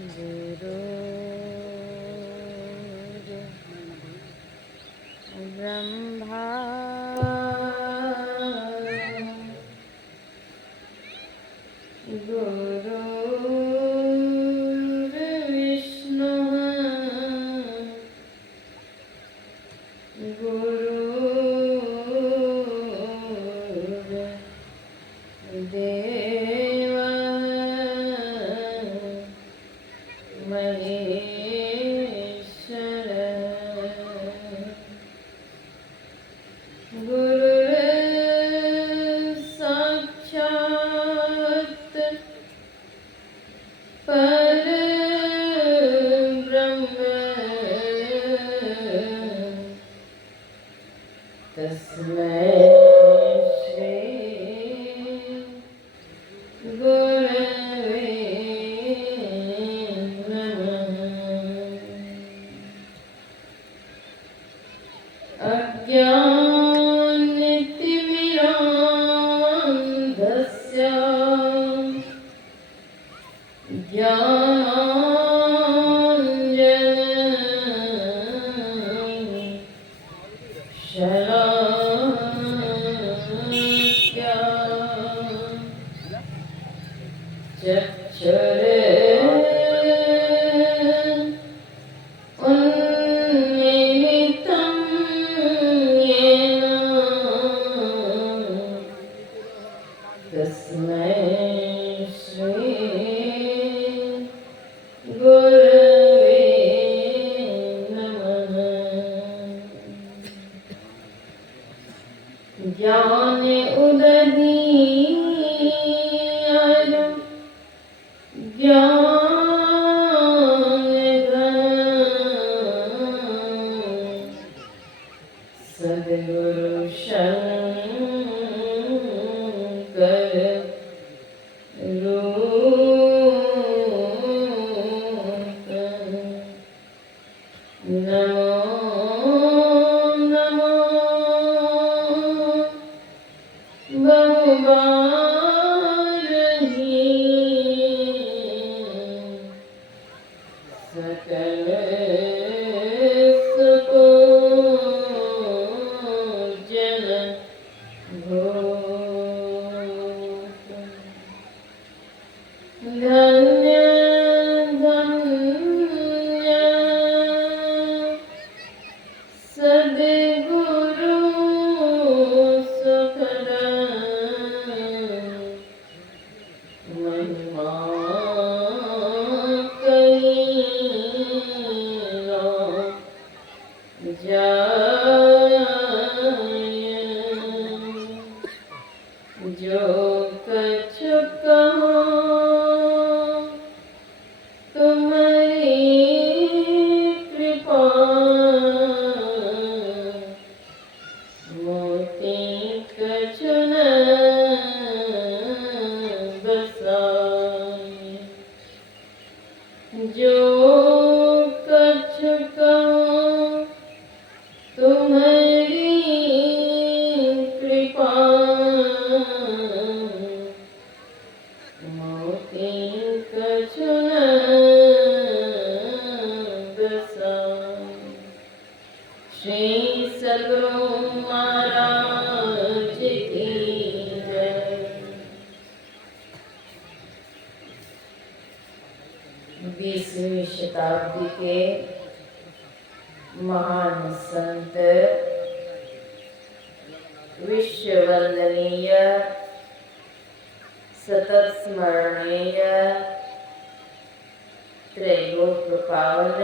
गुरु ब्रह्मा गुरु विष्णु देव महेश्वर गुरु साक्षात् परब्रह्म तस्मै श्री गुरवे नमः। अज्ञानतिमिरान्धस्य ज्ञानाञ्जनशलाकया चक्षुरे उन्मीलितं येन तस्मै श्री गुरवे नमः। ज्ञान उददीयन ज्ञान घन सद्गुरु शंकर रूप नमो नमो बहुबारही सकल सुको जन भूप धन्य धन्य सद्गुरु सुखद महिमा कहिनो जाय जो कछु कहो तुम्हारी कृपा मोती कछु न बसाए जो कछु कहो तुम्हारी कृपा मोती कछु न बसाए। श्री सद्गुरु महाराज की जय। 20वीं शताब्दी के महान संत विश्ववंदनीय सतत स्मरणीय त्रैलोक पावन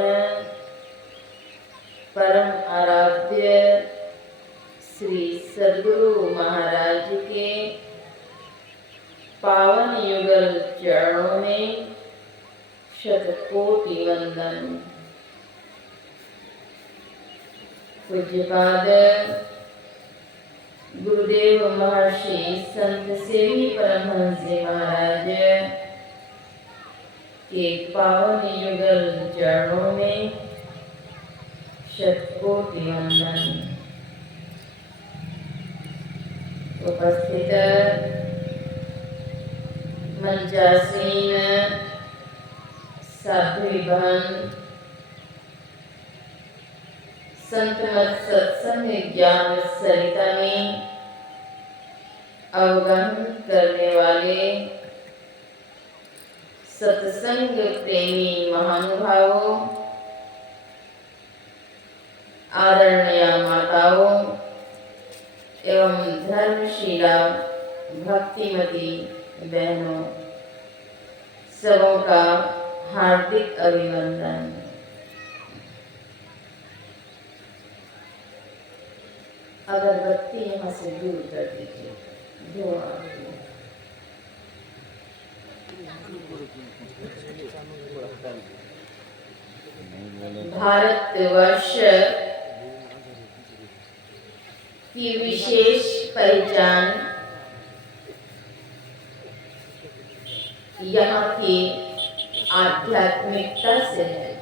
परम आराध्य श्री सद्गुरु महाराज के पावन युगल चरणों में शतकोटि वंदन। पूज्यपाद गुरुदेव महर्षि संत सेवी परमहंस जी महाराज के पावन युगल चरणों में शतकोटि वंदन। उपस्थित मंचासीन साधु सभी बहन संत मत सत्संग ज्ञान सरिता में अवगमन करने वाले सत्संग प्रेमी महानुभावों, आदरणीय माताओं एवं धर्मशीला भक्तिमती बहनों, सबों का हार्दिक अभिनंदन। अगरबत्ती यहाँ से दूर कर दीजिए, धुआं। भारतवर्ष की विशेष पहचान यहाँ की आध्यात्मिकता से है।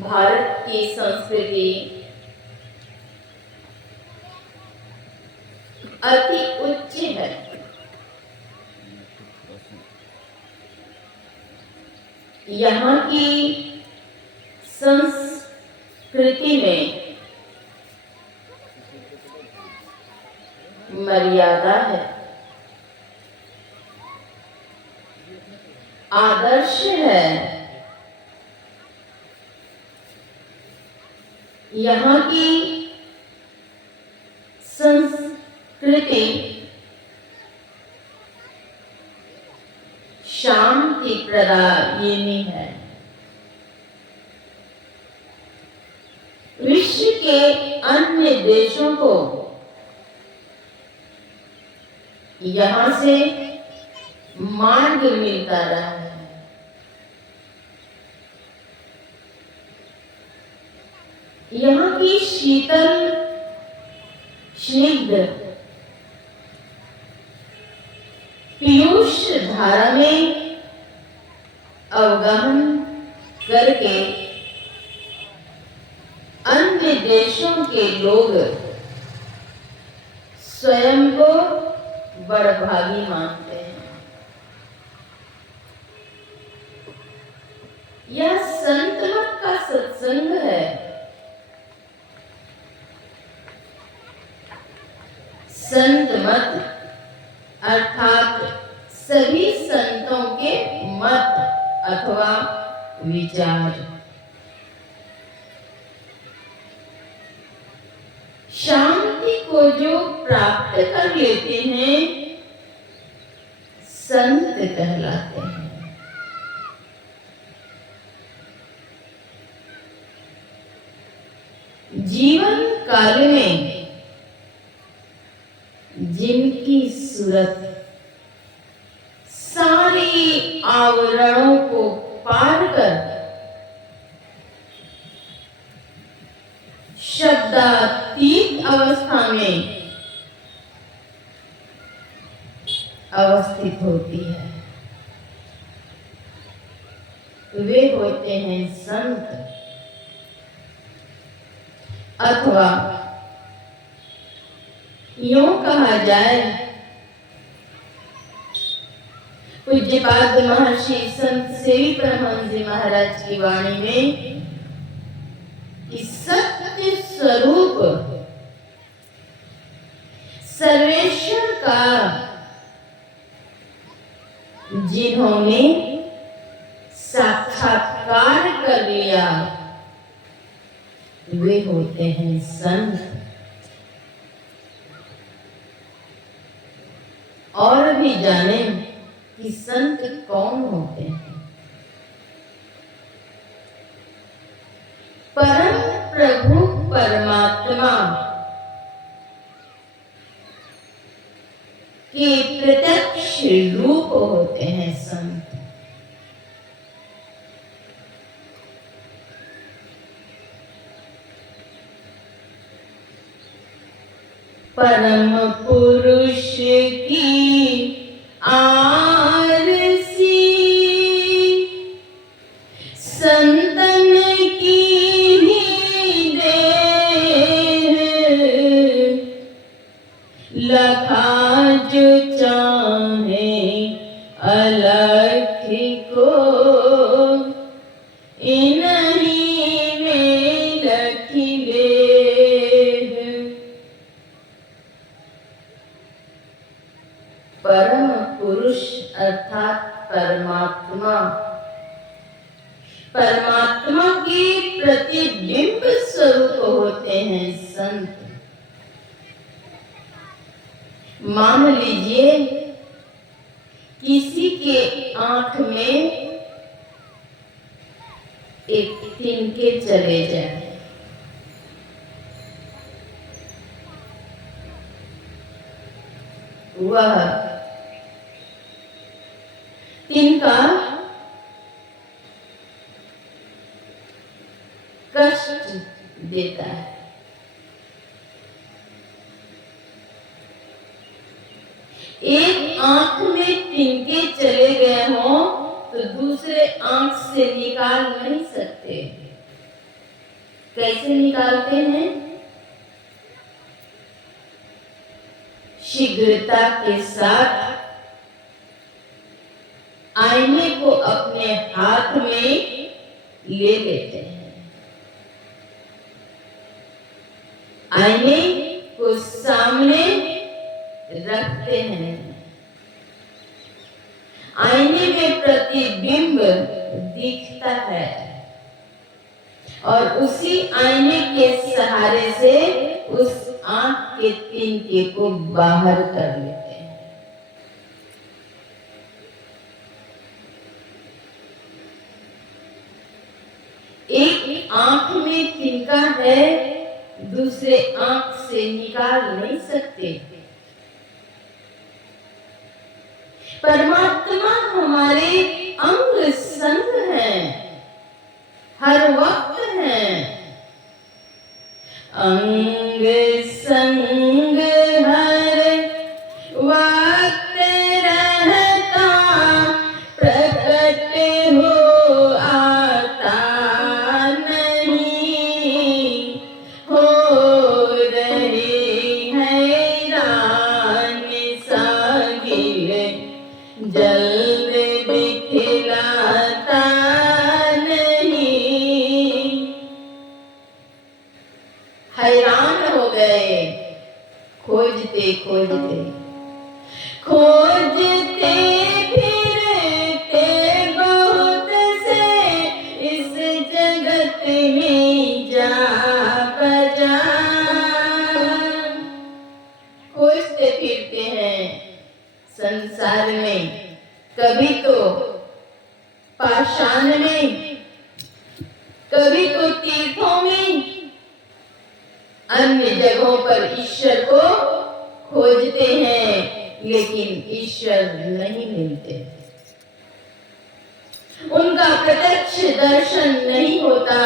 भारत की संस्कृति अति उच्च है। यहाँ की संस्कृति में मर्यादा है, आदर्श है। यहाँ की संस्कृति शांति प्रदायिनी है। विश्व के अन्य देशों को यहाँ से मार्ग मिलता रहा है। यहाँ की शीतल स्निग्ध पीयूष धारा में अवगमन करके अन्य देशों के लोग स्वयं को बड़भागी मानते हैं। यह संत मत का सत्संग है। संत मत अर्थात सभी संतों के मत अथवा विचार। शांति को जो प्राप्त कर लेते हैं संत कहलाते हैं। जीवन काल में जिनकी सूरत सारी आवरणों को पार कर शब्दातीत अवस्था में अवस्थित होती है, वे होते हैं संत। अथवा यूं कहा जाए, पूज्यपाद महर्षि संत सेवी परमहंस जी महाराज की वाणी में कि सत्य स्वरूप सर्वेश्वर का जिन्होंने साक्षात्कार कर लिया वे होते हैं संत। और भी जाने कि संत कौन होते हैं। परम प्रभु परमात्मा के प्रत्यक्ष रूप होते हैं संत। परम पुरुष की आरसी संतन की दे लखा जो चाहे अलख को इन्हीं में लखिले। परम पुरुष अर्थात परमात्मा, परमात्मा के प्रतिबिंब स्वरूप होते हैं संत। मान लीजिए किसी के आंख में एक तिनके चले जाए, वह तिनका कष्ट देता है। एक आंख में तिनके चले गए हों तो दूसरे आंख से निकाल नहीं सकते। कैसे निकालते हैं? शीघ्रता के साथ आईने को अपने हाथ में ले लेते हैं, आईने को सामने रखते हैं, आईने में प्रतिबिंब दिखता है और उसी आईने के सहारे से उस आंख के तिनके को बाहर कर लेते हैं। एक आंख में तिनका है, दूसरे आंख से निकाल नहीं सकते। परमात्मा हमारे अंग संग हैं, हर वक्त हैं। अंग संग हर वक्त रहता, प्रकट हो आता नहीं, हो रही हैरान सागिल, जल्द दिखलाता नहीं। हैरान हो गए खोजते खोजते, खोजते फिरते बहुत से इस जगत में जा बजा। खोजते फिरते हैं संसार में, कभी तो पाषाण में, कभी तो तीर्थों में, अन्य जगहों पर ईश्वर को खोजते हैं, लेकिन ईश्वर नहीं मिलते, उनका प्रत्यक्ष दर्शन नहीं होता।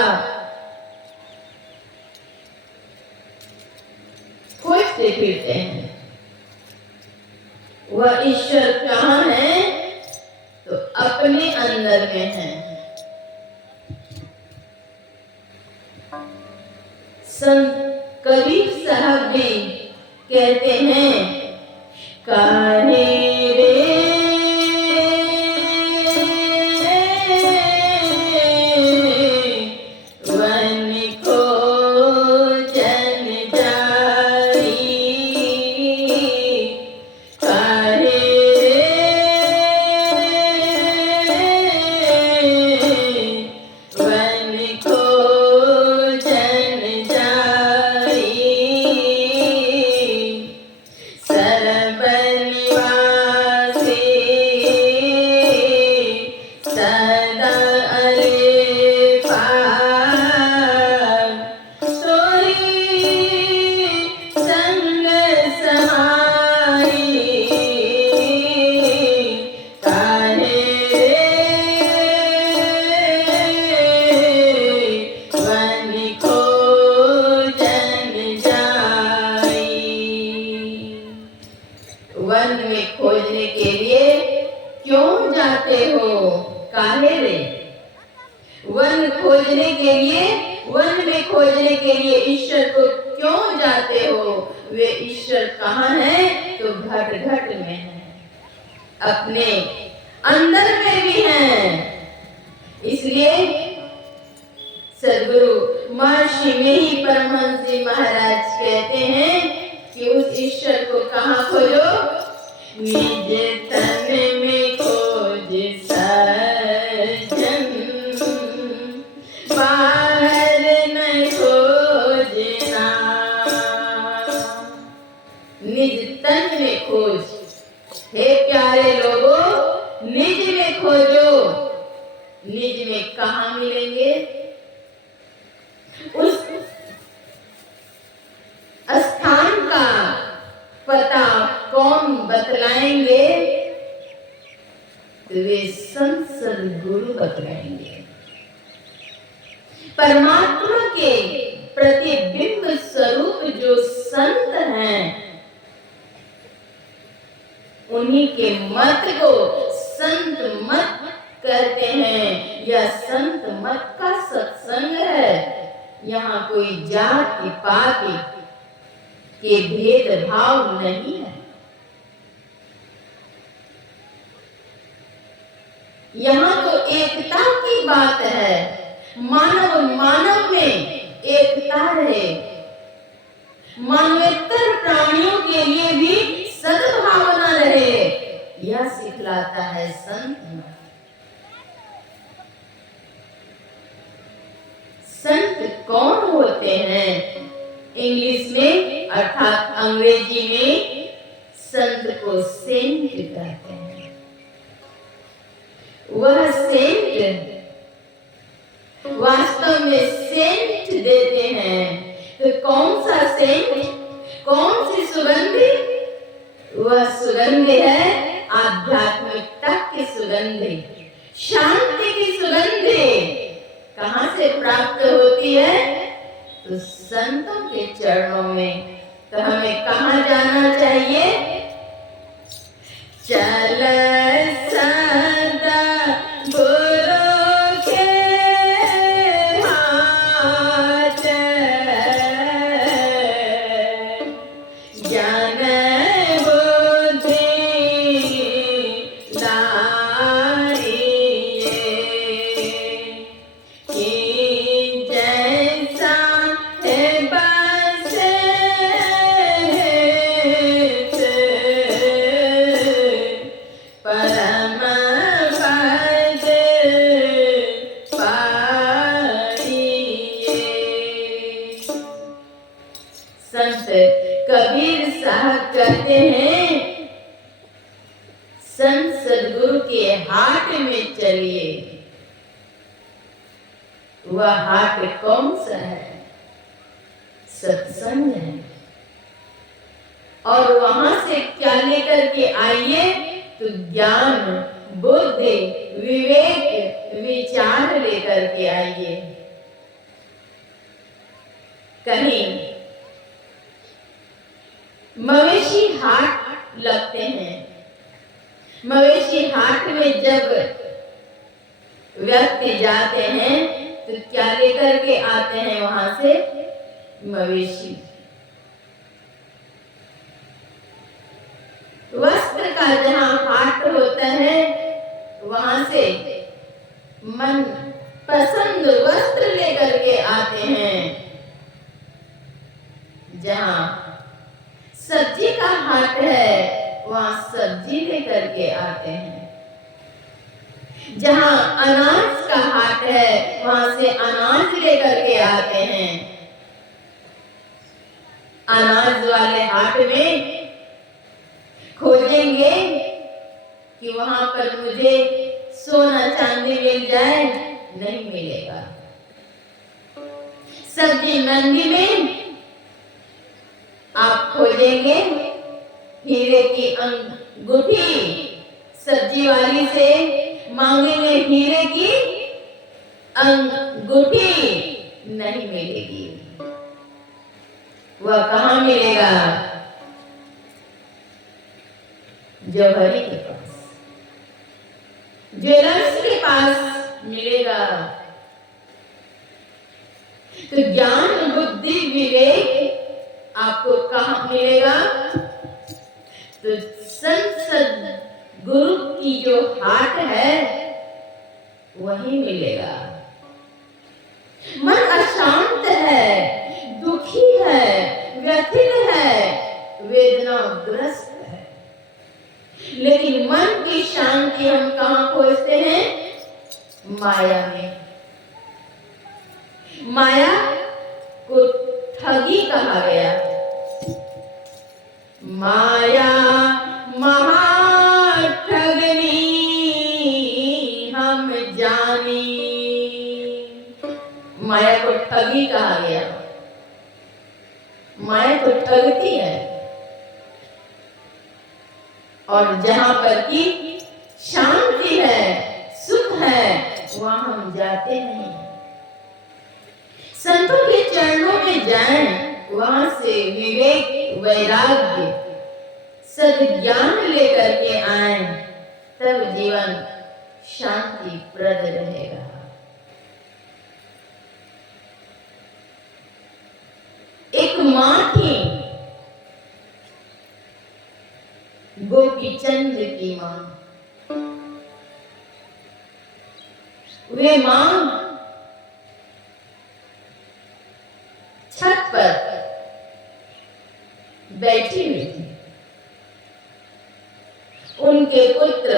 खोजते फिरते हैं वह ईश्वर कहाँ है, तो अपने अंदर में है। संत कबीर साहब भी कहते हैं, काहे रे वन को जन जाई, काहे वन को वन में खोजने के लिए क्यों जाते हो? काहे रे? वन खोजने के लिए, वन में खोजने के लिए ईश्वर को क्यों जाते हो? वे ईश्वर कहाँ हैं? तो घट घट में है, अपने अंदर में भी हैं। इसलिए सदगुरु महर्षि में ही परमहंस जी महाराज कहते हैं कि उस ईश्वर को कहाँ खोजो? निज तन में खोज सज्जन, बाहर न खोजना। निज तन में खोज। हे प्यारे लोगों, निज में खोजो। निज में कहाँ मिलेंगे? उस स्थान का पता कौन बतलाएंगे? तो वे संत सद्गुरु बतलाएंगे। परमात्मा के प्रतिबिंब स्वरूप जो संत हैं, उन्हीं के मत को संत मत कहते हैं। यह संत मत का सत्संग है। यहाँ कोई जाति पाति के भेदभाव नहीं है। यहाँ तो एकता की बात है। मानव मानव में एकता रहे। मानवेतर प्राणियों के लिए भी सद्भावना रहे, यह सिखलाता है संत मत। संत कौन होते हैं? इंग्लिश में अर्थात अंग्रेजी में संत को सेंट कहते हैं। वह सेंट वास्तव में सेंट देते हैं। तो कौन सा सेंट? कौन सी सुगंध? वह सुगंध है आध्यात्मिकता की सुगंध, शांति की सुगंध। कहाँ से प्राप्त होती है? तो संतों के चरणों में। तो हमें कहाँ जाना चाहिए? चल सदा गुरु के हाथ, ज्ञान बुद्धि संत कबीर साहब कहते हैं, संत सद्गुरु के हाट में चलिए। वह हाट कौन सा है? सत्संग है। और वहां से क्या लेकर के आइए? तो ज्ञान, बुद्धि, विवेक, विचार लेकर के आइए। कहीं मवेशी हाट लगते हैं। मवेशी हाट में जब व्यक्ति जाते हैं तो क्या लेकर के आते हैं वहां से? मवेशी। वस्त्र का जहां हाट होता है वहां से मन पसंद वस्त्र लेकर के आते हैं। जहां सब्जी का हाट है वहां सब्जी लेकर के आते हैं। जहां अनाज का हाट है वहां से अनाज लेकर के आते हैं। अनाज वाले हाट में खोजेंगे कि वहां पर मुझे सोना चांदी मिल जाए, नहीं मिलेगा। सब्जी मंडी में आप खोजेंगे हीरे की अंगूठी, सब्जी वाली से मांगेंगे हीरे की अंगूठी, नहीं मिलेगी। वह कहाँ मिलेगा? जौहरी के पास, ज्वेलर्स के पास मिलेगा। तो ज्ञान, बुद्धि, विवेक आपको कहाँ मिलेगा? तो संत सद्गुरु की जो हाट है वही मिलेगा। मन अशांत है, दुखी है, व्यथित है, वेदनाग्रस्त है, लेकिन मन की शांति हम कहाँ खोजते हैं? माया में। माया को ठगी कहा गया। माया महाठगनी हम जानी। माया को ठगी कहा गया। माया तो ठगती है, और जहां पर की शांति है, सुख है, वहां हम जाते नहीं। संतों के चरणों में जाएं, वहां से विवेक, वैराग्य, सद्ज्ञान लेकर के आए, तब जीवन शांति प्रद रहेगा। एक मां थी, गोपी चंद की मां। वे मां छत पर बैठी हुई थी। उनके पुत्र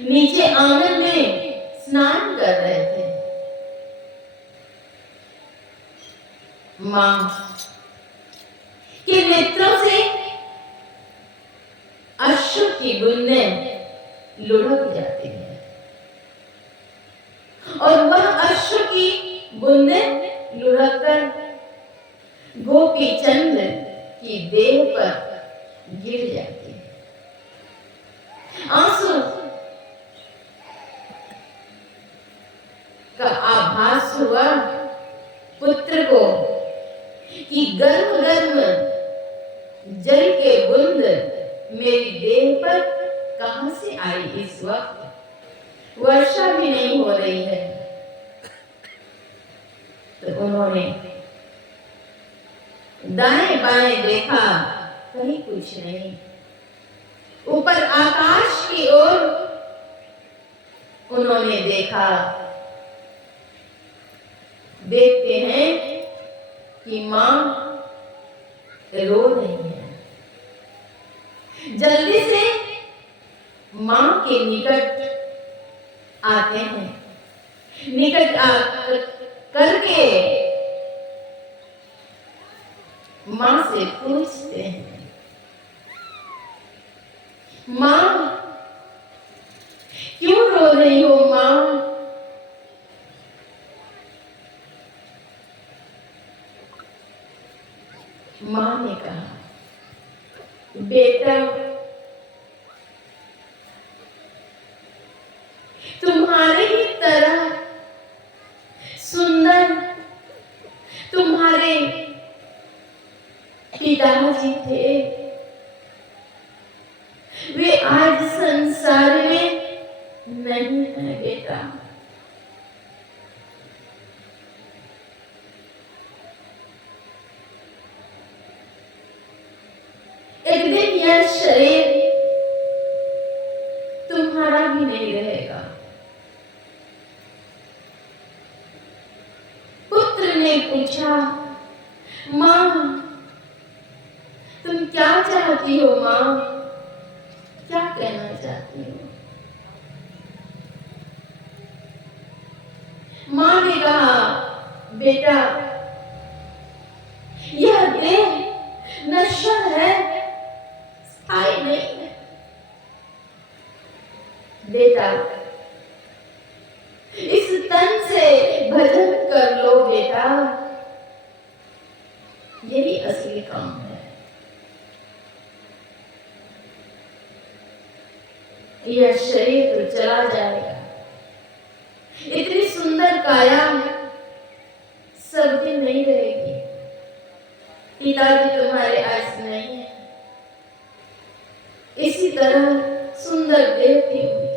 नीचे आंगन में स्नान कर रहे थे। मां के नेत्रों से अश्रु की बूंदें लुढ़क जाती हैं, और वह अश्रु की बूंदें लुढ़ककर गोपी चंद की देह पर गिर जाती है। आंसू का आभास हुआ पुत्र को कि गर्म गर्म जल के बूंद मेरी देह पर कहां से आई। इस वक्त वर्षा भी नहीं हो रही है। तो उन्होंने दाएं बाएं देखा, कहीं कुछ नहीं। ऊपर आकाश की ओर उन्होंने देखा। देखते हैं कि मां रो रही है। जल्दी से मां के निकट आते हैं। निकट आ करके मां से पूछते हैं, मां क्यों रो रही हो मां? मां ने कहा, बेटा तुम्हारे ही तरह सुंदर तुम्हारे पिताजी थे। वे आज संसार में नहीं है बेटा। एक दिन यह शरीर तुम्हारा भी नहीं रहेगा। पुत्र ने पूछा, मां तुम क्या चाहती हो? मां क्या कहना चाहती हो? मां ने कहा, बेटा यह देह नश्वर है, स्थायी नहीं है। बेटा इस तन से भजन कर लो बेटा, यही असली काम है। यह शरीर तो चला जाएगा। इतनी सुंदर काया सब दिन नहीं रहेगी। पिताजी तुम्हारे आज नहीं है। इसी तरह सुंदर देह थी उनकी।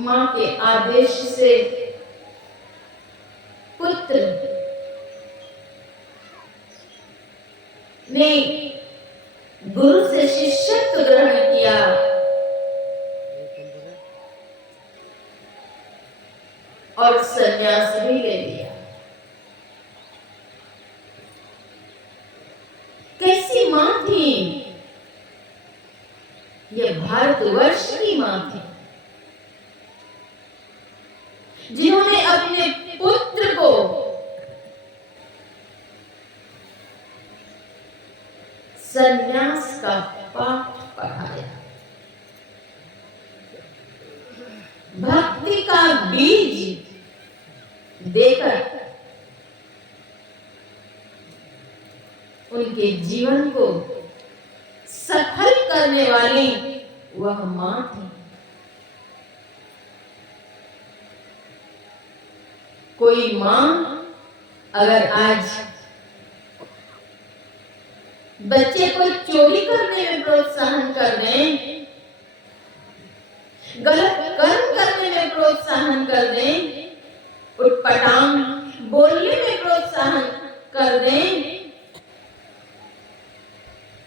मां के आदेश से पुत्र ने गुरु से शिष्यत्व ग्रहण किया और संन्यास भी ले लिया। कैसी मां थी? ये भारतवर्ष की मां थी, जिन्होंने अपने पुत्र को संन्यास का पाठ पढ़ाया, भक्ति का बीज देकर उनके जीवन को सफल करने वाली वह मां थी। कोई मां अगर आज बच्चे को चोरी करने में प्रोत्साहन कर दें, गलत कर्म करने में प्रोत्साहन कर दें, उटपटांग बोलने में प्रोत्साहन कर दें,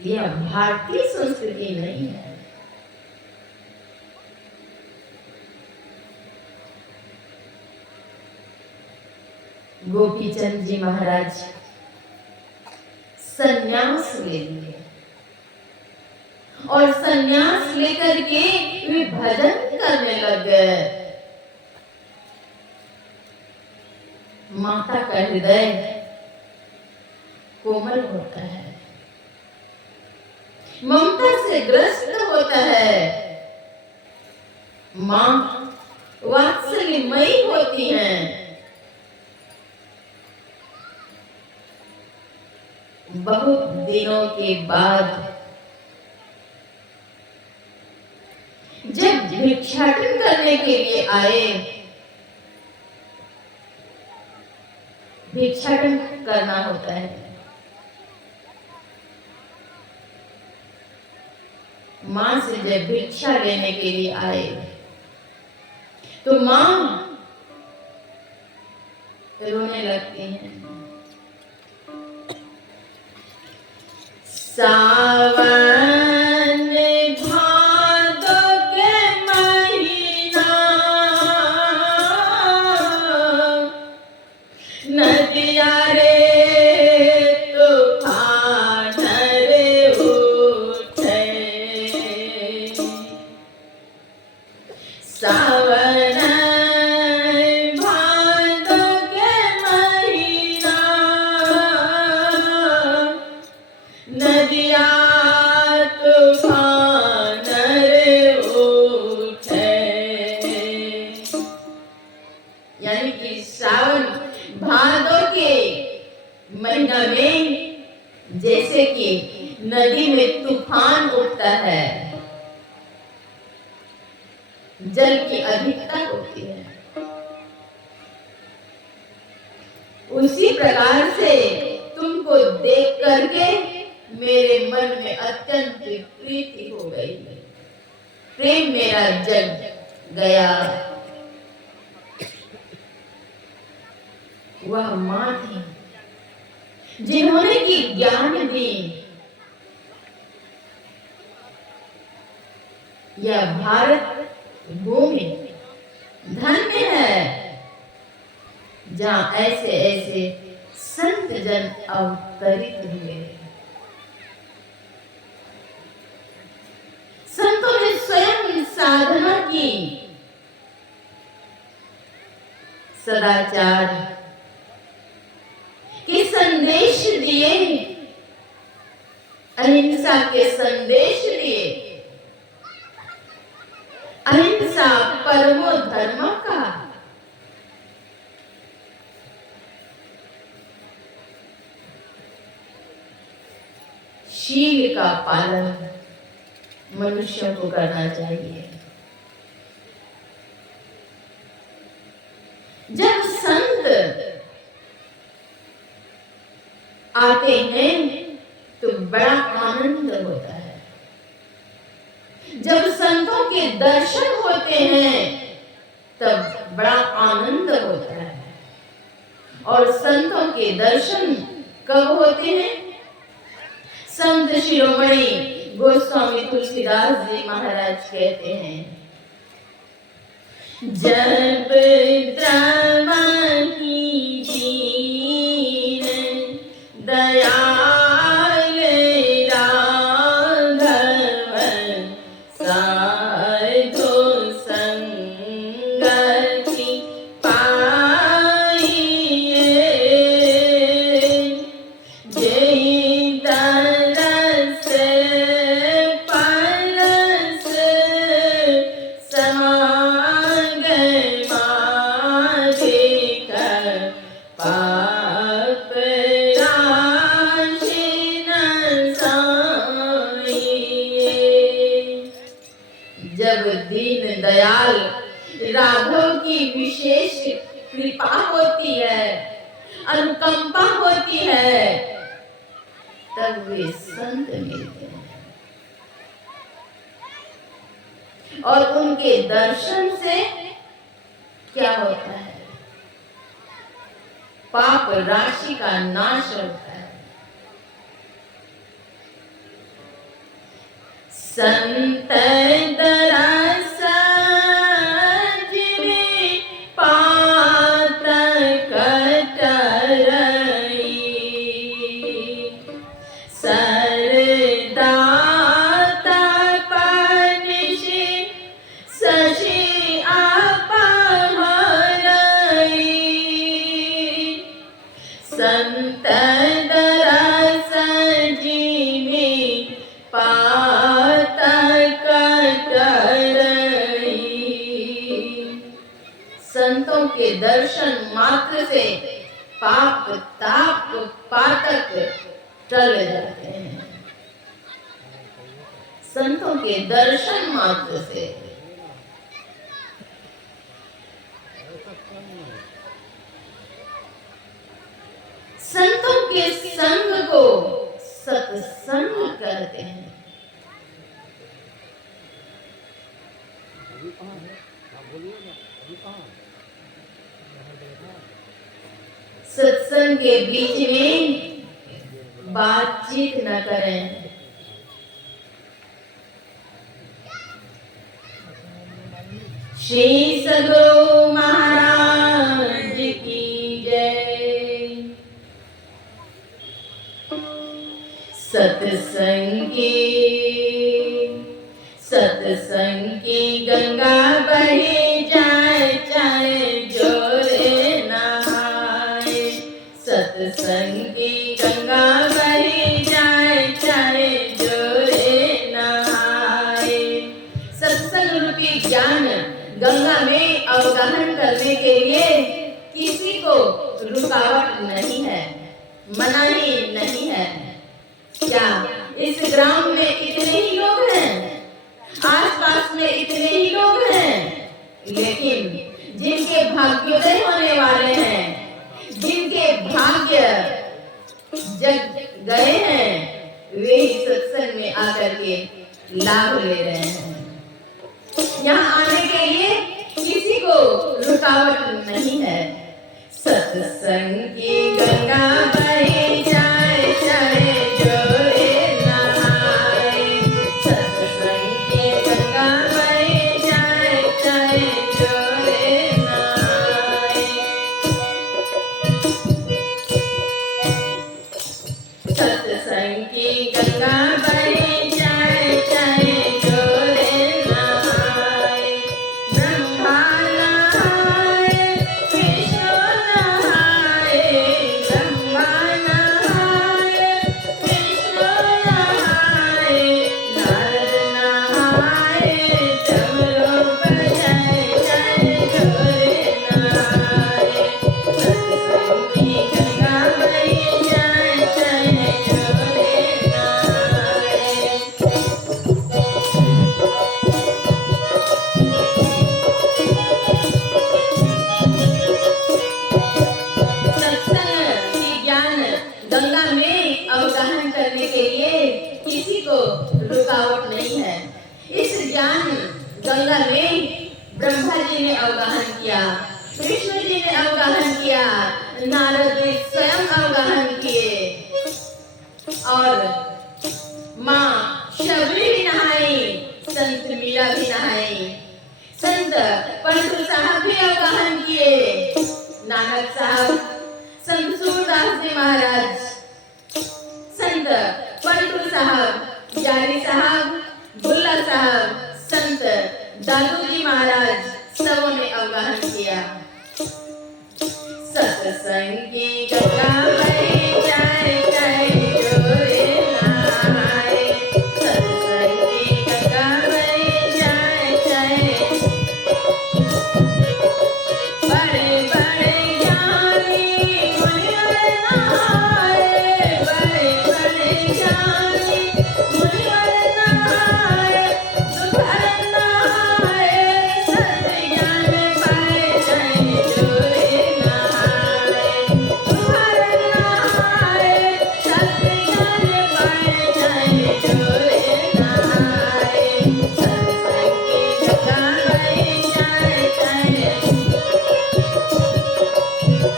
यह भारतीय संस्कृति नहीं है। गोपीचंद जी महाराज संन्यास ले लिए और संन्यास लेकर के वे भजन करने लग गए। माता का हृदय कोमल होता है, ममता से ग्रस्त होता है, मां वात्सल्यमयी होती हैं। बहुत दिनों के बाद जब भिक्षाटन करने के लिए आए, भिक्षाटन करना होता है, मां से जब भिक्षा लेने के लिए आए तो मां रोने लगती हैं। सावन भादो के महीना नदिया रे तूफान रे उठे, सावन भादो के महीना नदिया तूफान रे उठे। यानी कि सावन भादो के महीना में जैसे कि नदी में तूफान उठता है, जल की अधिकता होती है, उसी प्रकार से तुमको देख करके मेरे मन में अत्यंत प्रीति हो गई, प्रेम मेरा जग गया। वह मां थी जिन्होंने की ज्ञान दी। यह भारत भूमि धन्य है जहां ऐसे ऐसे संत जन अवतरित हुए। संतों ने स्वयं साधना की, सदाचार के संदेश दिए, अहिंसा के संदेश दिए। अहिंसा परमो धर्म का, शील का पालन मनुष्यों को करना चाहिए। जब संत आते हैं तो बड़ा आनंद होता है, जब संतों के दर्शन होते हैं तब बड़ा आनंद होता है। और संतों के दर्शन कब होते हैं? संत शिरोमणि गोस्वामी तुलसीदास जी महाराज कहते हैं, जब द्रमा की दीन दयाल राघव साधो संगति पाइए, जय तरस परस समाग मारे कर पाप राशि नसाइए। जब दीन दयाल राघव की विशेष कृपा होती है, अनुकंपा होती है, तब वे संत मिलते हैं और उनके दर्शन से क्या होता है? पाप राशि का नाश होता है। संत दरस जिने पात कटरई, सरदाता पनिशि शशि अपहरई, संत दरस जिने पात कटरई। संतों के दर्शन मात्र से पाप ताप पातक टल जाते हैं। संतों के दर्शन मात्र से। संतों के संग को सत्संग कहते हैं। सत्संग के बीच में बातचीत न करें। श्री सद्गुरु महाराज की जय। सत्संग की गंगा बही जाए, चाहे जोरे नहाए। सत्संग की गंगा बही जाए, चाहे जोरे नहाए। सत्संग रूपी ज्ञान गंगा में अवगाहन करने के लिए किसी को रुकावट नहीं है, मनाही नहीं है। क्या इस ग्राम में इतने ही लोग हैं? आसपास में इतने ही लोग हैं? लेकिन जिनके भाग्योदय होने वाले हैं, जिनके भाग्य जग गए हैं, वे ही सत्संग में आकर के लाभ ले रहे हैं। यहाँ आने के लिए किसी को रुकावट नहीं है। सत्संग की गंगा बही जाए, चाहे जोरे नहाए। सत्संग की गंगा बही जाए, चाहे जोरे नहाए। सत्संग की गंगा बही जाए, चाहे जोरे नहाए। ब्रह्मा नहाए, विष्णु नहाए। ब्रह्मा नहाए, विष्णु नहाए। नारद नहाए, डमरू बजाए, चाहे जोरे नहाए। सत्संग की गंगा बही जाए, चाहे जोरे नहाए। सत्संग की ज्ञान गंगा में अवगाहन करने के लिए किसी को रुकावट नहीं है। इस ज्ञान गंगा में ब्रह्मा जी ने अवगाहन किया, विष्णु जी ने अवगाहन किया, नारद ने स्वयं अवगाहन किए और माँ शबरी भी नहाई, संत मीरा भी नहाई, संत पंडित साहब भी अवगाहन किए, नानक साहब, संत सूरदास जी महाराज, संत पंडित साहब, जारी साहब, बुल्ला साहब, संत दादू जी महाराज, सबों ने अवगाहन किया। सत्संग की गंगा बही जाए जाए जोरे नहाए, सत्संग की गंगा बही जाए जाए, बड़े बड़े ज्ञानी मुनिवर नहाए, बड़े बड़े ज्ञानी मुनिवर नहाए, दुखहर नहाए, सत्य ज्ञान पाए जाए जोरे नहाए, दुखहर नहाए, सत्य ज्ञान पाए जाए जोरे नहाए, सत्संग की गंगा बही जाए जाए,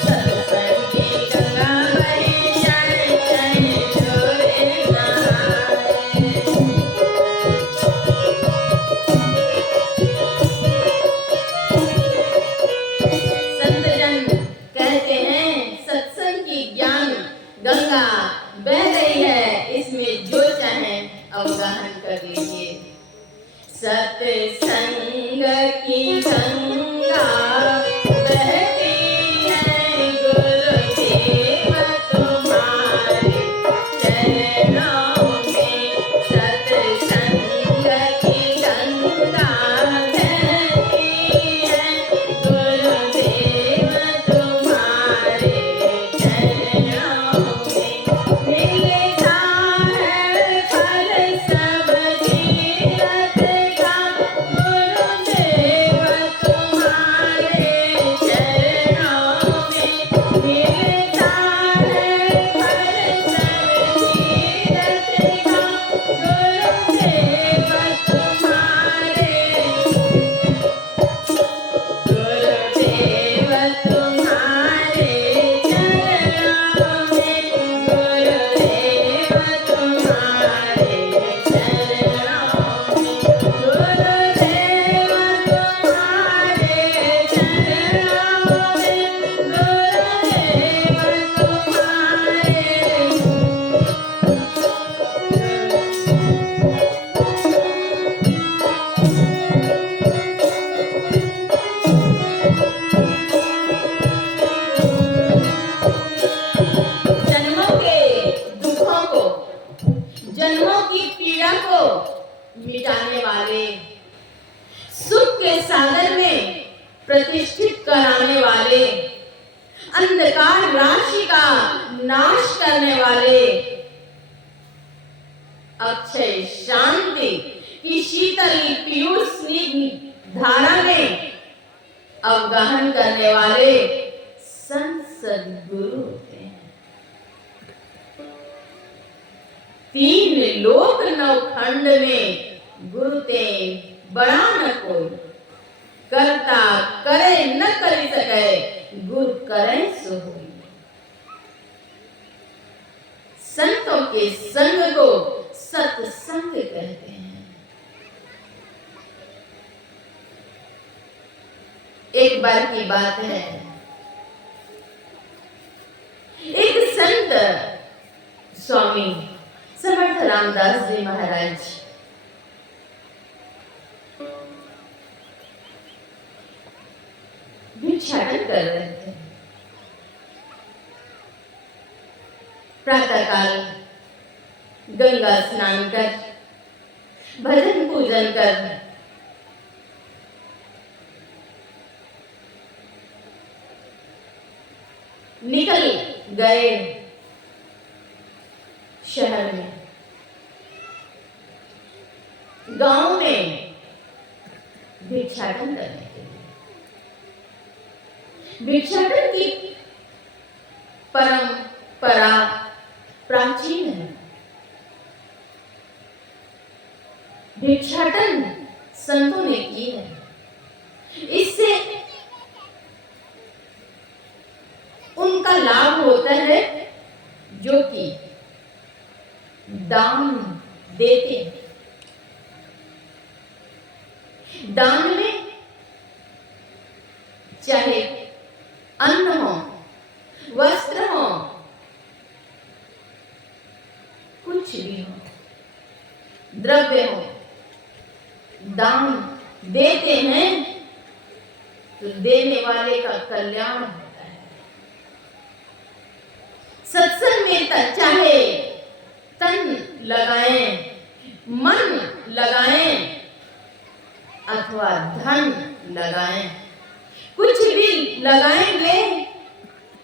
सत्संग की गंगा बही जाए जाए जोरे नहाए। संत जन कहते हैं सत्संग की ज्ञान गंगा बह रही है, इसमें जो चाहे अवगाहन कर लीजिए। सत्संग की गंगा बहती है, गुरुदेव तुम्हारे चरणों में, सत्संग की गंगा बहती है, गुरुदेव तुम्हारे चरणों में, मिलता है फल सब तीरथ का, गुरुदेव तुम्हारे चरणों में, मिलता है फल सब तीरथ का, गुरुदेव तुम्हारे, गुरुदेव तुम्हारे चरणों में, गुरुदेव तुम्हारे चरणों में, गुरुदेव तुम्हारे चरणों में, गुरुदेव जन्मों के दुखों को, जन्मों की पीड़ा को मिटाने वाले, सुख के सागर में प्रतिष्ठित कराने वाले, अंधकार राशि का नाश करने वाले, अक्षय शांति की शीतल पीयूष स्निग्ध धारा में अवगाहन करने वाले संत सद्गुरु होते हैं। तीन लोक नवखंड में गुरु ते बड़ा न कोई, करता करे न कर सके, गुरु करे सो होई। संतों के संग को सत्संग कहते हैं। एक बार की बात है, एक संत स्वामी समर्थ रामदास जी महाराज भिक्षाटन कर रहे थे। प्रातःकाल गंगा स्नान कर, भजन पूजन कर, निकल गए शहर में, गांव में भिक्षाटन करने के लिए। भिक्षाटन की परंपरा प्राचीन है। भिक्षाटन संतों ने की है। इससे उनका होता है जो कि दान देते हैं। दान में चाहे अन्न हो, वस्त्र हो, कुछ भी हो, द्रव्य हो, दान देते हैं तो देने वाले का कल्याण होता है। सत्संग में चाहे तन लगाएं, मन लगाएं अथवा धन लगाएं, कुछ भी लगाएंगे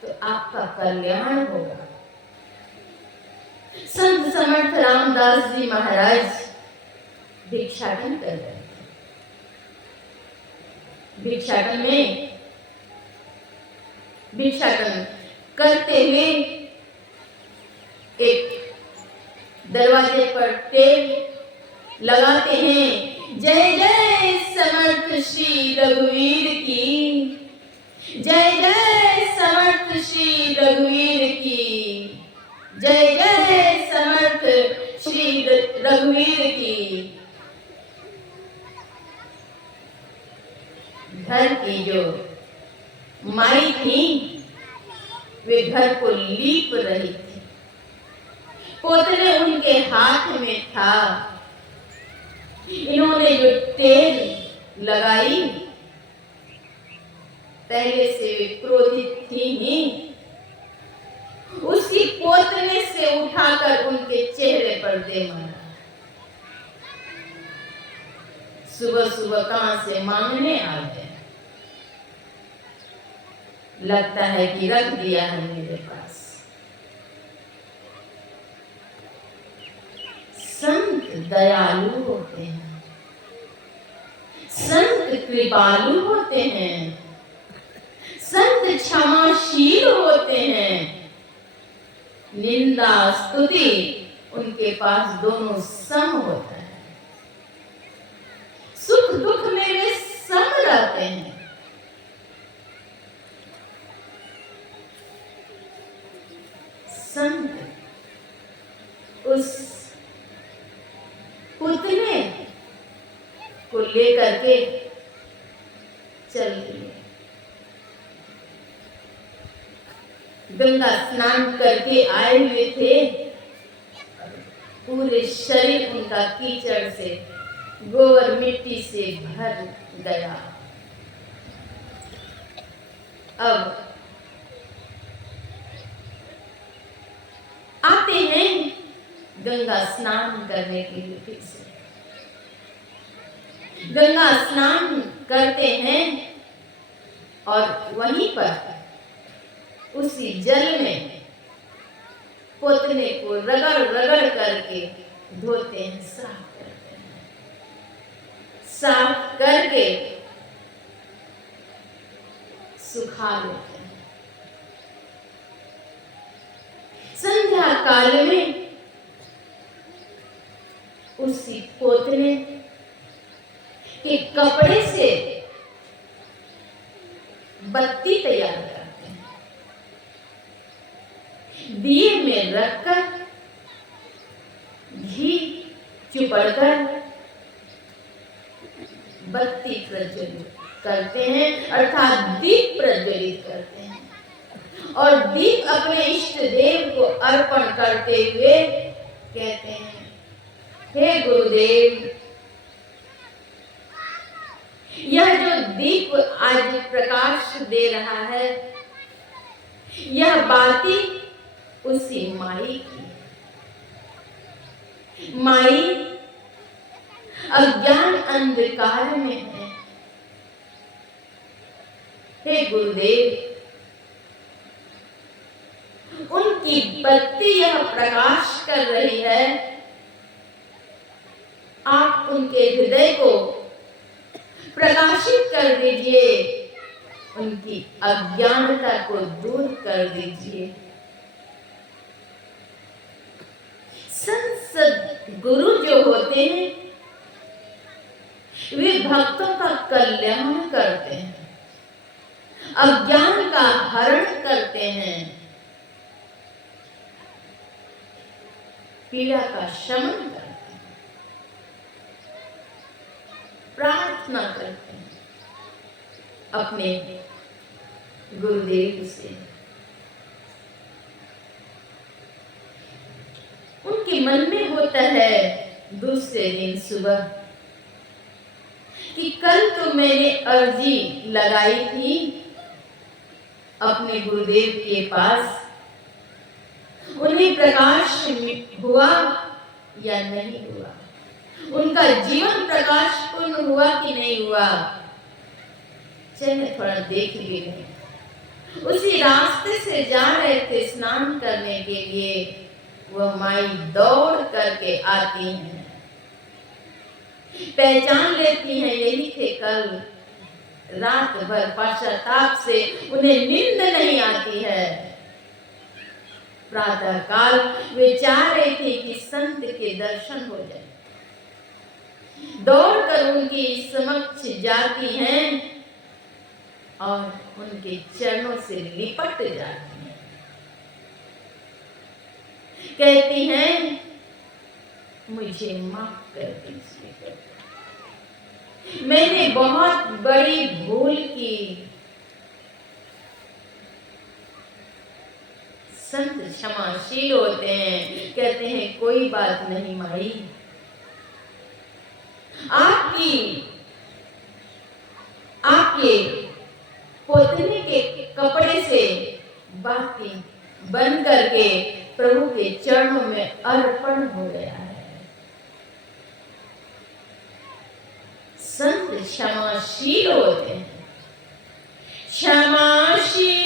तो आपका कल्याण होगा। संत समर्थ रामदास जी महाराज भिक्षाटन कर रहे थे। भिक्षाटन में भिक्षाटन करते हुए एक दरवाजे पर टेप लगाते हैं, जय जय समर्थ श्री रघुवीर की, जय जय समर्थ श्री रघुवीर की, जय जय समर्थ श्री रघुवीर की। घर की जो माई थी वे घर को लीप रही थी। पोतले उनके हाथ में था। इन्होंने जो तेल लगाई, पहले से वे क्रोधित थी ही, उसी पोतले से उठाकर उनके चेहरे पर दे मारा। सुबह सुबह कहां से मांगने आ गए, लगता है कि रख दिया है मेरे पास। संत दयालु होते हैं, संत कृपालु होते हैं, संत क्षमाशील होते हैं। निंदा स्तुति उनके पास दोनों सम होता है। सुख दुख में वे सम रहते हैं। संत उस पुतले को लेकर के चल दिए। गंगा स्नान करके आए हुए थे, पूरे शरीर उनका कीचड़ से, गोबर मिट्टी से भर गया। अब आते हैं गंगा स्नान करने के लिए। फिर से गंगा स्नान करते हैं और वहीं पर उसी जल में पोतने को रगड़ रगड़ करके धोते हैं, साफ करते हैं। साफ करके सुखा लेते हैं। संध्या काल में उसी पोतने के कपड़े से बत्ती तैयार करते हैं, दिए में रखकर घी चुपड़कर बत्ती प्रज्वलित करते हैं, अर्थात दीप प्रज्वलित करते हैं। और दीप अपने इष्ट देव को अर्पण करते हुए कहते हैं, हे गुरुदेव, यह जो दीप आज प्रकाश दे रहा है, यह बाती उसी माई की। माई अज्ञान अंधकार में है। हे गुरुदेव, उनकी बत्ती यह प्रकाश कर रही है, आप उनके हृदय को प्रकाशित कर दीजिए, उनकी अज्ञानता को दूर कर दीजिए। संत गुरु जो होते हैं वे भक्तों का कल्याण करते हैं, अज्ञान का हरण करते हैं, पीड़ा का शमन करते हैं, प्रार्थना करते हैं अपने गुरुदेव से। उनके मन में होता है दूसरे दिन सुबह कि कल तो मैंने अर्जी लगाई थी अपने गुरुदेव के पास, उन्हें प्रकाश हुआ या नहीं हुआ, उनका जीवन प्रकाश पूर्ण हुआ कि नहीं हुआ, चलिए थोड़ा देख भी लें। उसी रास्ते से जा रहे थे स्नान करने के लिए, वह माई दौड़ करके आती हैं, पहचान लेती हैं यही थे कल। रात भर पश्चाताप से उन्हें नींद नहीं आती है। प्रातः काल वे चाह रहे थे कि संत के दर्शन हो जाए, दौड़कर उनके समक्ष जाती हैं और उनके चरणों से लिपट जाती हैं, कहती हैं मुझे माफ कर दीजिए, मैंने बहुत बड़ी भूल की। संत क्षमाशील होते हैं, कहते हैं कोई बात नहीं माई, आपके पोतने के कपड़े से बाकी बन करके प्रभु के चरणों में अर्पण हो गया है। संत क्षमाशील होते हैं, क्षमाशील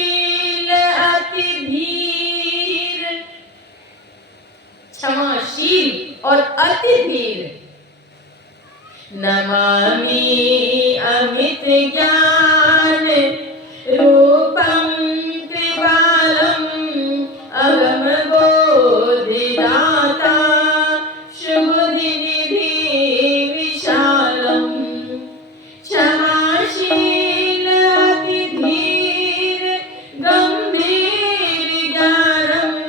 अति धीर, क्षमाशील और अति धीर। नमामि अमित ज्ञान रूपं कृपालम् अहम बोधिदाता शुभि निधि विशालम्। क्षमाशील अति धीर गंभीर ज्ञानम्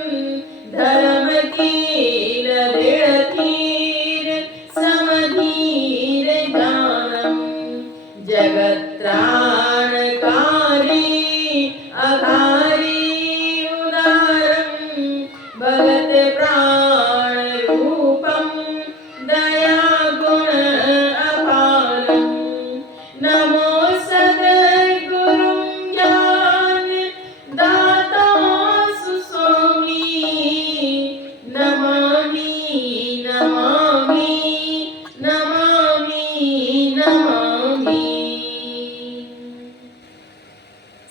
धर्म कील दृढ़ धीर समधीर ज्ञानम् जगत् त्राणकारी अघारी उदारम् भगत प्राण रूपम् दया गुण अपारम्। नमो सद्गुरुं ज्ञान दाता सुस्वामी नमामि नमामि नमामि नमामि।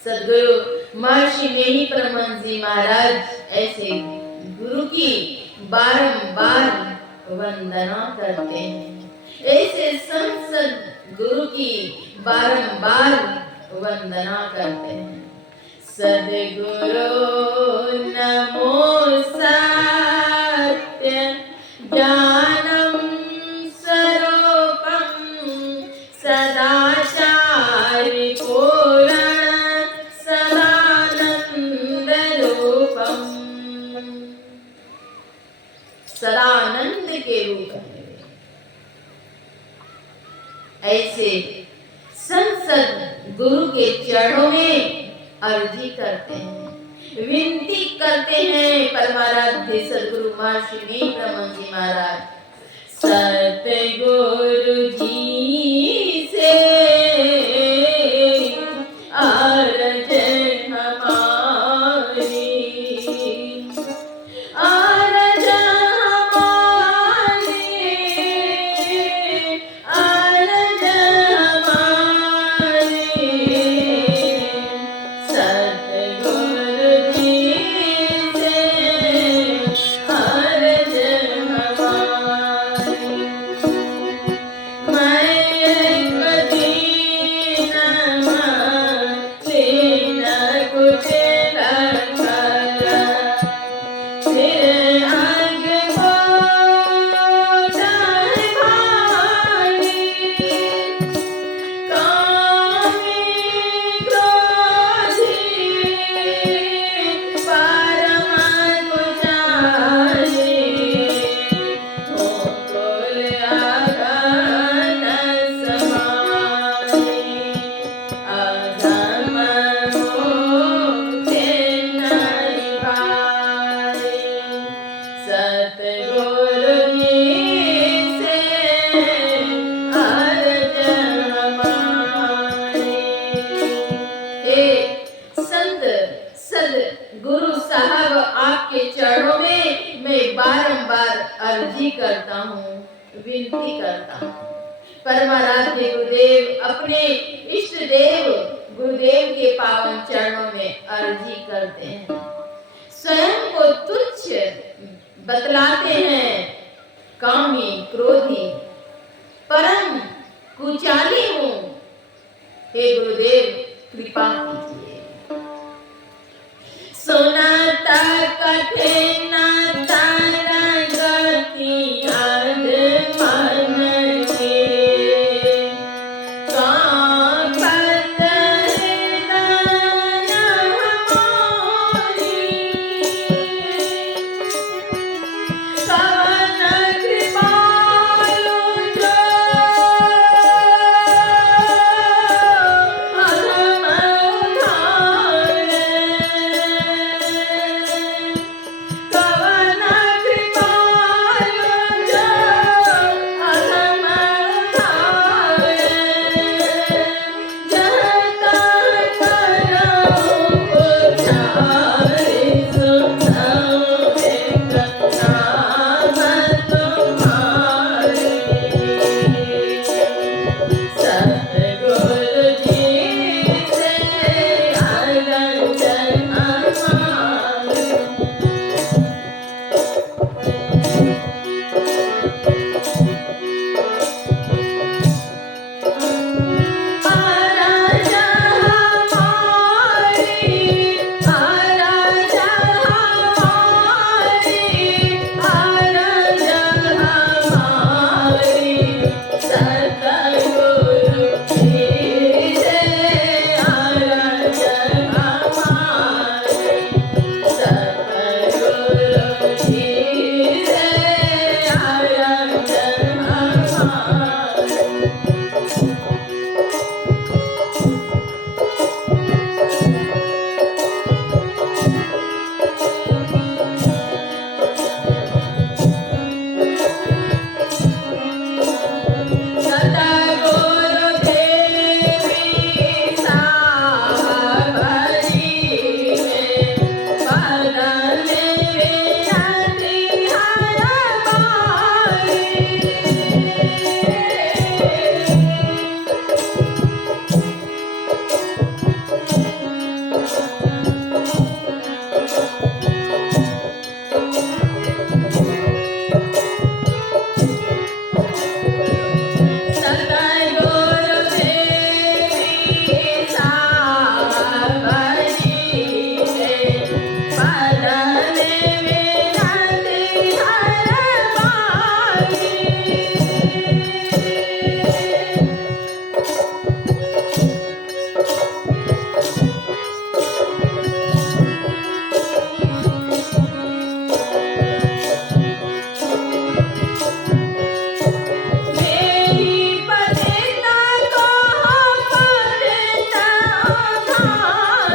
सद्गुरु महर्षि मेनी परमहंस जी महाराज ऐसे गुरु की बारंबार वंदना करते हैं, ऐसे संत गुरु की बारंबार वंदना करते हैं। सद्गुरु नमो सत्य ज्ञानम स्वरूपम सदाचारि पूर्ण सदानंद रूपम। सदानंद के रूप में ऐसे संसद गुरु के चरणों में अर्जी करते हैं, विनती करते हैं परमाराध्य सद्गुरु महर्षि मेनी परमहंस जी महाराज। सतगुरु जी से अर्ज हमारी, अर्ज हमारी, अर्ज हमारी। सतगुरु जी से अर्ज हमारी। मैं के संत सद गुरु साहब आपके चरणों में मैं बारंबार अर्जी करता हूँ, विनती करता हूँ। परमाराध्य गुरुदेव अपने इष्ट देव गुरुदेव के पावन चरणों में अर्जी करते हैं। स्वयं को तुच्छ बतलाते हैं, कामी क्रोधी परम कुचाली हूँ, हे गुरुदेव कृपा कीजिए। सुनाता कठिन तारा गति आद मन के, कांपत हृदय हमारी, कवन कृपालु जो अधम उधारे, कवन कृपालु जो अधम उधारे, जहता करहु उधारी, सुनहु एक नाम तुम्हारी। सतगुरु जी से अरंजन हमारी, आराजा हमारी, आराजा हमारी, आराजा हमारी, सतगुरु जी से आराजा हमारी, सतगुरु जी से आराजा हमारी। सदा गुरु देवी सावरी में, बदन विनती हर बारी। सतगुरु देवी सावरी में, बदन विनती हर बारी। मेरी पतिता को पतिता उधारी,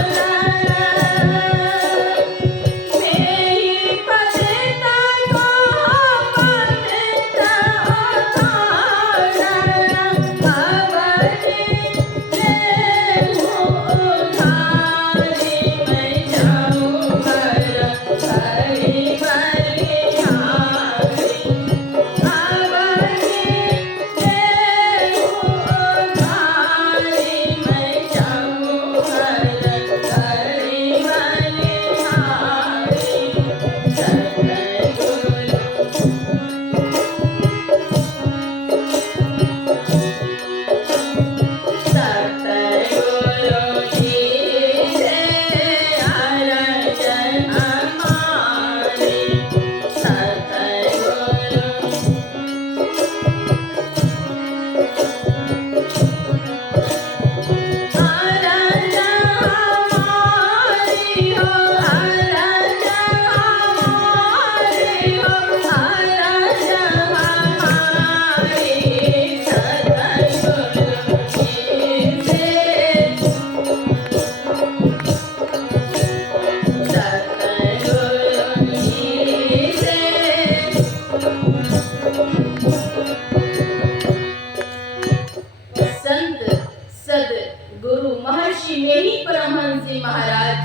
परमहंस जी महाराज,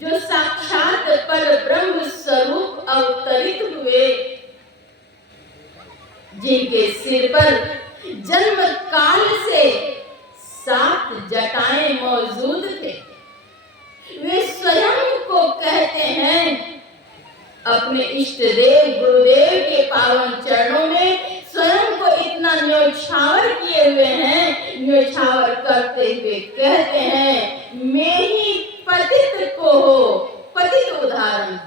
जो साक्षात पर ब्रह्म स्वरूप अवतरित हुए, जिनके सिर पर जन्म काल से 7 जटाएं मौजूद थे, वे स्वयं को कहते हैं अपने इष्ट देव गुरुदेव के पावन चरणों में स्वयं को इतना न्योछावर किए हुए हैं, न्योछावर करते हुए कहते हैं, मैं ही पतित को हो पतित उदाहरण,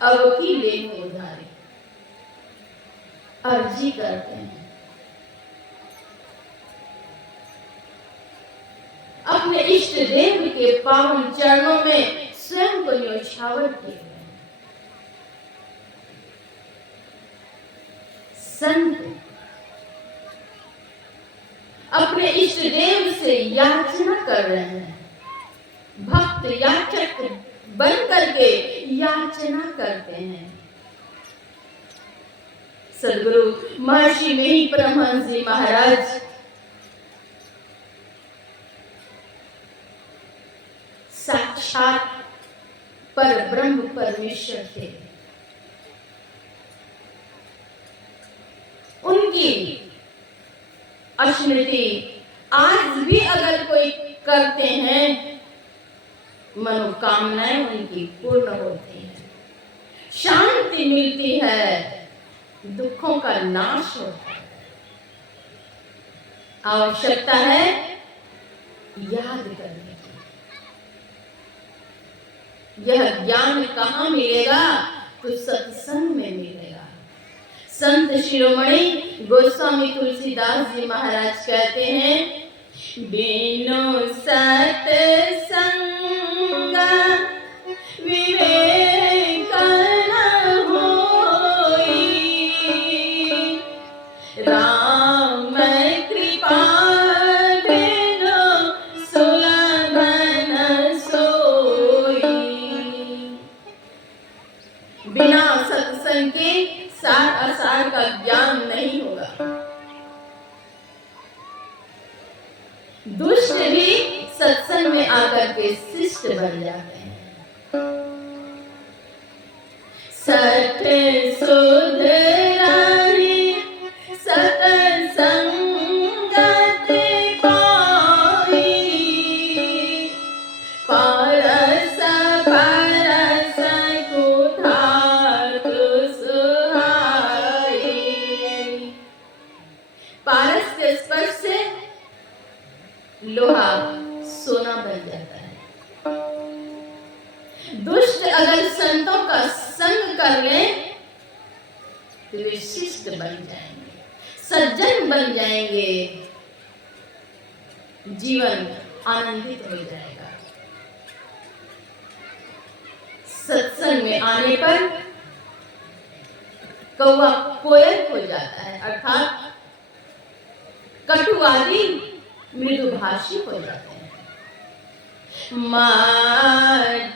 अब की लेनु उधारी। अर्जी करते हैं, अपने इष्ट देव के पावन चरणों में स्वयं को न्योछावर किए। संत अपने इष्ट देव से याचना कर रहे हैं, भक्त याचक बन करके याचना करते हैं। सदगुरु महर्षि मेही परमहंस जी महाराज साक्षात पर ब्रह्म परमेश्वर थे। उनकी स्मृति आज भी अगर कोई करते हैं, मनोकामनाएं उनकी पूर्ण होती हैं, शांति मिलती है, दुखों का नाश होता है। आवश्यकता है याद करने की। यह ज्ञान कहाँ मिलेगा? तो सत्संग में मिलेगा। संत शिरोमणि गोस्वामी तुलसीदास जी महाराज कहते हैं, बिनु सत्संग विवेक न होई, राम कृपा बिनु सुलभ न सोई। बिना सत्संग के सार असार का ज्ञान नहीं होगा। दुष्ट भी सत्संग में आकर के शिष्ट बन जाते हैं। सत सुधरानी सत्संग पाई, पारस परस कुठार सुहाई। पारस के स्पर्श से लोहा सोना बन जाता है। दुष्ट अगर संतों का संग कर ले तो वे शिष्ट बन जाएंगे, सज्जन बन जाएंगे, जीवन आनंदित हो जाएगा। सत्संग में आने पर कौवा कोयल हो जाता है, अर्थात कटुवादी मृदुभाषी हो जाते हैं। मार्जना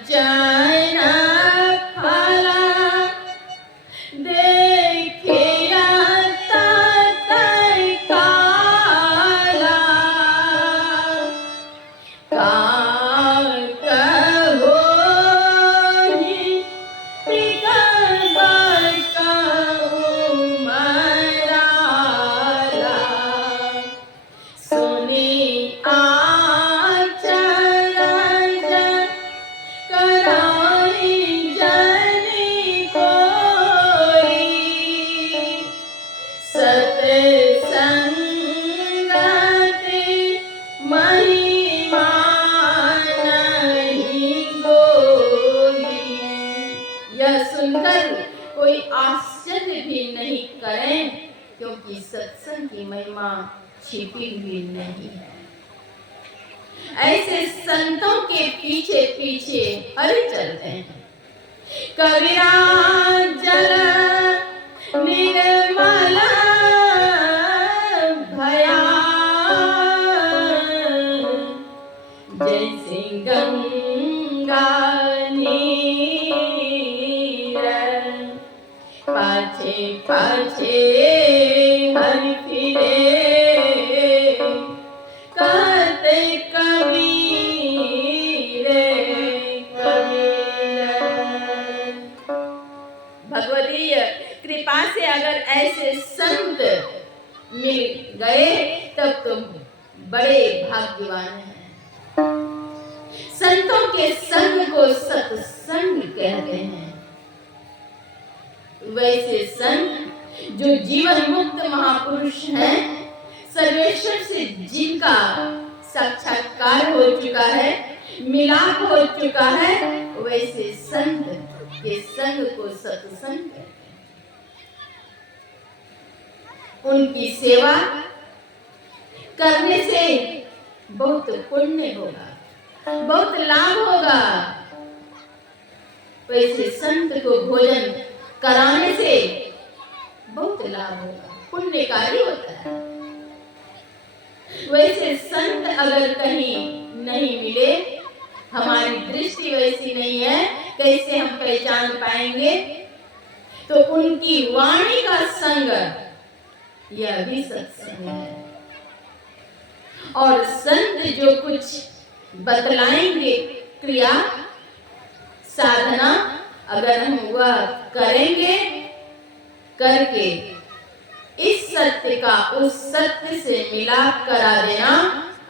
फला देखे तै काला, का होहि पिघल कहूँ मराला। सुनी सुनकर कोई आश्चर्य भी नहीं करें, क्योंकि सत्संग की महिमा छिपी हुई नहीं है। ऐसे संतों के पीछे पीछे हरि चलते हैं। कबीरा जल निर्मल भया, जैसे गंगा पाछे पाछे हरि फिरे, कहते कबीर भाग्यवान हैं। संतों के संग को सत्संग कहते हैं। वैसे संत जो जीवन मुक्त महापुरुष हैं, सर्वेश्वर से जिनका साक्षात्कार हो चुका है, मिलाप हो चुका है, वैसे संत के संग को सत्संग कहते हैं। उनकी सेवा करने से बहुत पुण्य होगा, बहुत लाभ होगा। वैसे संत को भोजन कराने से बहुत लाभ होगा, पुण्यकारी होता है। वैसे संत अगर कहीं नहीं मिले, हमारी दृष्टि वैसी नहीं है, कैसे हम पहचान पाएंगे? तो उनकी वाणी का संग यह भी सत्संग है। और संत जो कुछ बतलाएंगे क्रिया साधना, अगर हम वह करेंगे, करके इस सत्य का उस सत्य से मिलाप करा देना,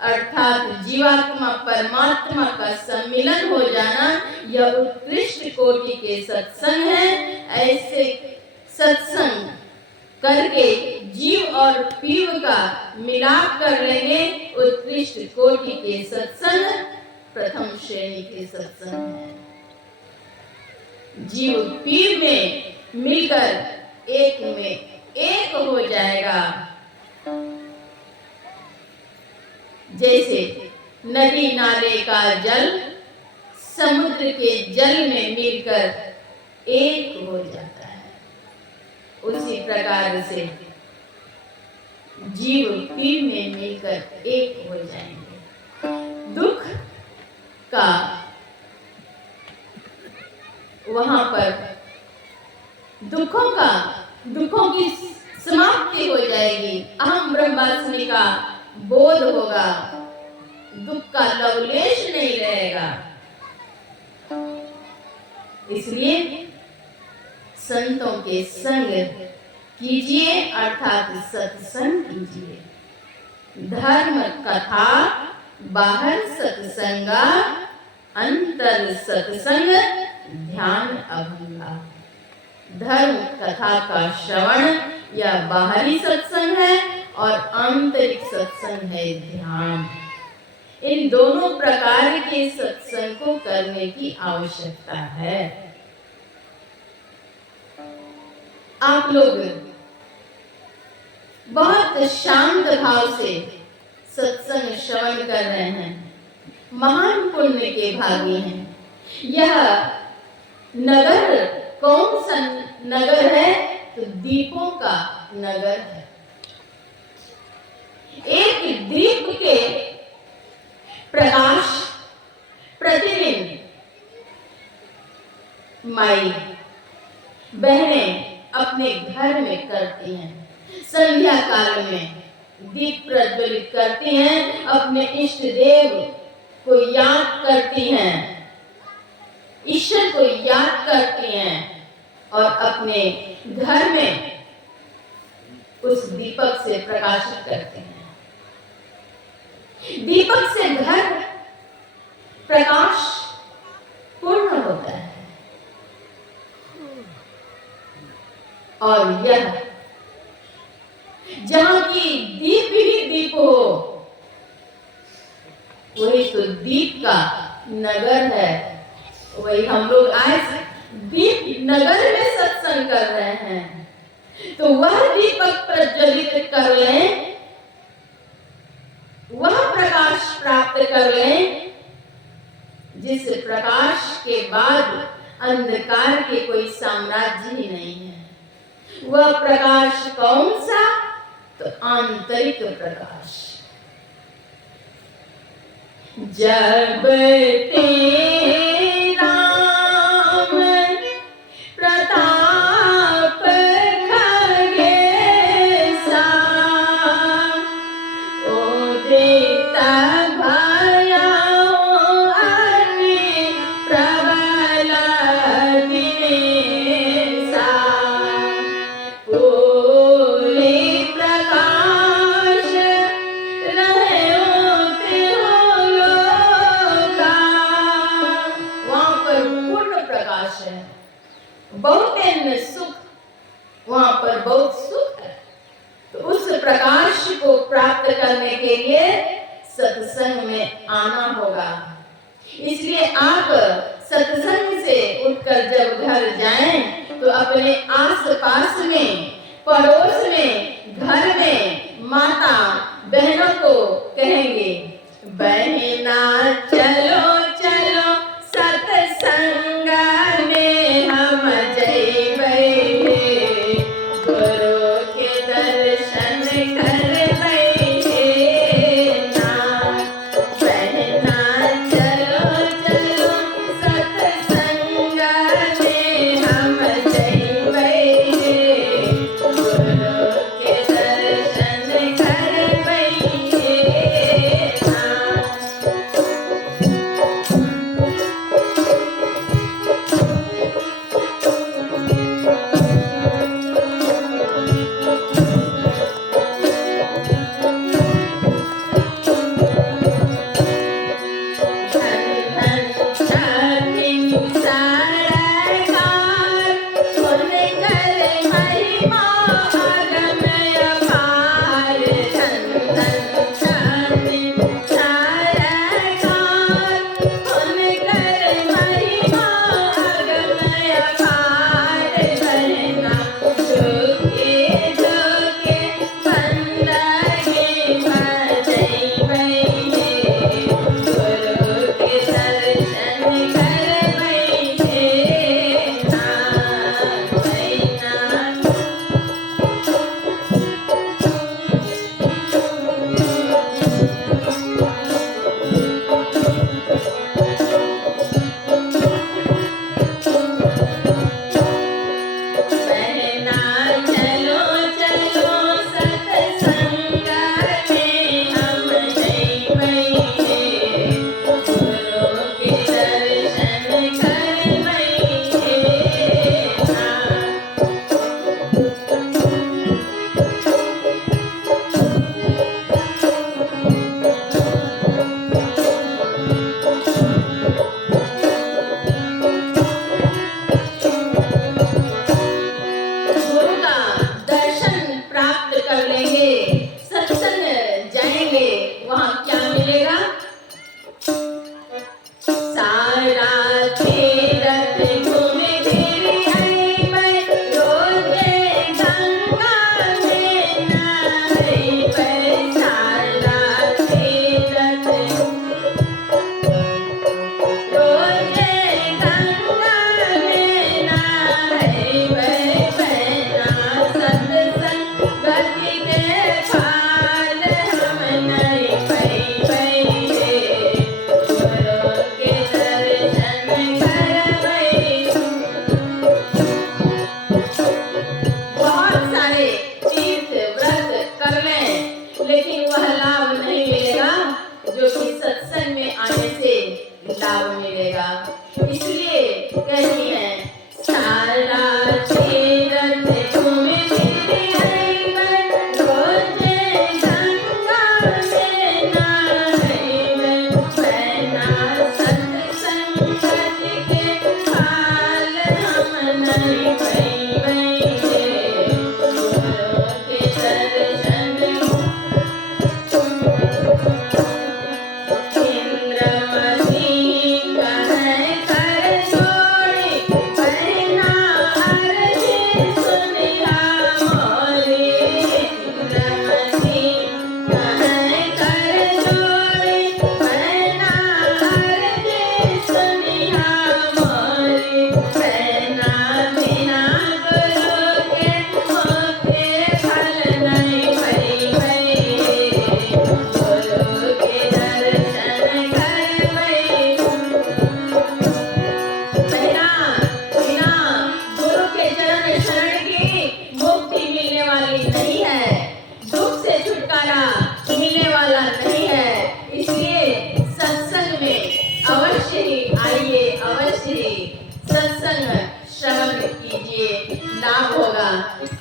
अर्थात जीवात्मा परमात्मा का सम्मिलन हो जाना, यह उत्कृष्ट कोटि के सत्संग है। ऐसे सत्संग करके जीव और पीव का मिलाप कर लेंगे, उत्कृष्ट कोटि के सत्संग प्रथम श्रेणी के सत्संग है। जीव पीव में मिलकर एक में एक हो जाएगा। जैसे नदी नाले का जल समुद्र के जल में मिलकर एक हो जाता है, उसी प्रकार से जीव पीव में मिलकर एक हो जाएंगे। दुख का वहां पर दुखों की समाप्ति हो जाएगी। अहम ब्रह्मास्मि का बोध होगा, दुख का लवलेश नहीं रहेगा। इसलिए संतों के संग कीजिए, अर्थात सत्संग कीजिए। धर्म कथा बाहर सत्संगा, अंतर सत्संग ध्यान अभंगा। धर्म कथा का श्रवण या बाहरी सत्संग है और आंतरिक सत्संग है ध्यान। इन दोनों प्रकार के सत्संग को करने की आवश्यकता है। आप लोग बहुत शांत भाव से सत्संग श्रवण कर रहे हैं, महान पुण्य के भागी हैं। यह नगर कौन सा नगर है? तो दीपों का नगर है। एक दीप के प्रकाश प्रतिदिन माई बहनें अपने घर में करती हैं। संध्या काल में दीप प्रज्वलित करती हैं, अपने इष्ट देव को याद करती हैं, ईश्वर को याद करती हैं और अपने घर में उस दीपक से प्रकाशित करते हैं। दीपक से घर प्रकाश पूर्ण होता है। और यह जहां की दीप ही दीप हो, वही तो दीप का नगर है। वही हम लोग आज दीप नगर में सत्संग कर रहे हैं, तो वह दीपक प्रज्वलित कर लें, वह प्रकाश प्राप्त कर लें जिस प्रकाश के बाद अंधकार के कोई साम्राज्य ही नहीं है। वह प्रकाश कौन सा? तो आंतरिक प्रकाश। जब तेरा प्रताप खगेसा ओ देता भया अति प्रबल दिनेसा, पूरे प्रकाश रहे इसलिए आप सत्संग से उठकर जब घर जाएं तो अपने आस पास में, पड़ोस में, घर में माता बहनों को कहेंगे, बहना चलो चलो सत्संग में हम जइबै, गुरु के दर्शन करबै ना। बहना चलो चलो सत्संग में हम जइबै, गुरु के दर्शन करबै ना।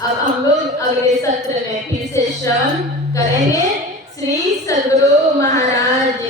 अब हम लोग अगले सत्र में फिर से श्रवण करेंगे। श्री सद्गुरु महाराज